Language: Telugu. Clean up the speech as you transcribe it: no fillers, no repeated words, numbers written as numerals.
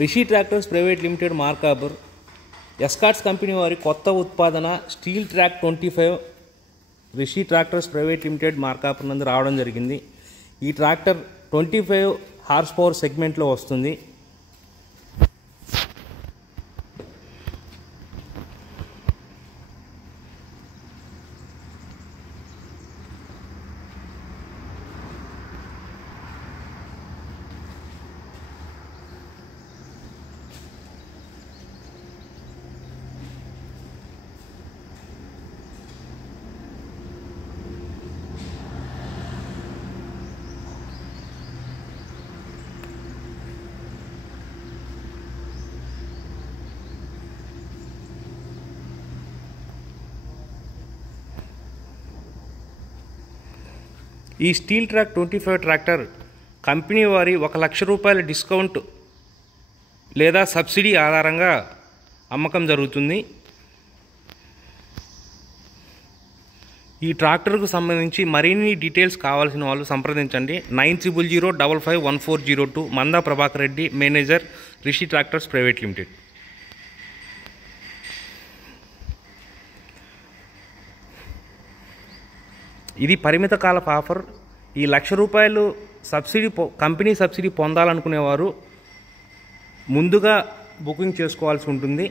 Rishi tractors private limited Markapur Escorts company వారి కొత్త ఉత్పాదన steel track 25 Rishi tractors private limited Markapur నందు రావడం జరిగింది. ఈ ట్రాక్టర్ 25 హార్స్ పవర్ సెగ్మెంట్లో వస్తుంది. ఈ స్టీల్ ట్రాక్ 25 ట్రాక్టర్ కంపెనీ వారి ₹1,00,000 డిస్కౌంట్ లేదా సబ్సిడీ ఆధారంగా అమ్మకం జరుగుతుంది. ఈ ట్రాక్టర్కు సంబంధించి మరిన్ని డీటెయిల్స్ కావాల్సిన వాళ్ళు సంప్రదించండి. 9000551402 Manda Prabhakar Reddy, manager, Rishi tractors private limited. ఇది పరిమిత కాలపు ఆఫర్. ఈ ₹1,00,000 సబ్సిడీ కంపెనీ సబ్సిడీ పొందాలనుకునేవారు ముందుగా బుకింగ్ చేసుకోవాల్సి ఉంటుంది.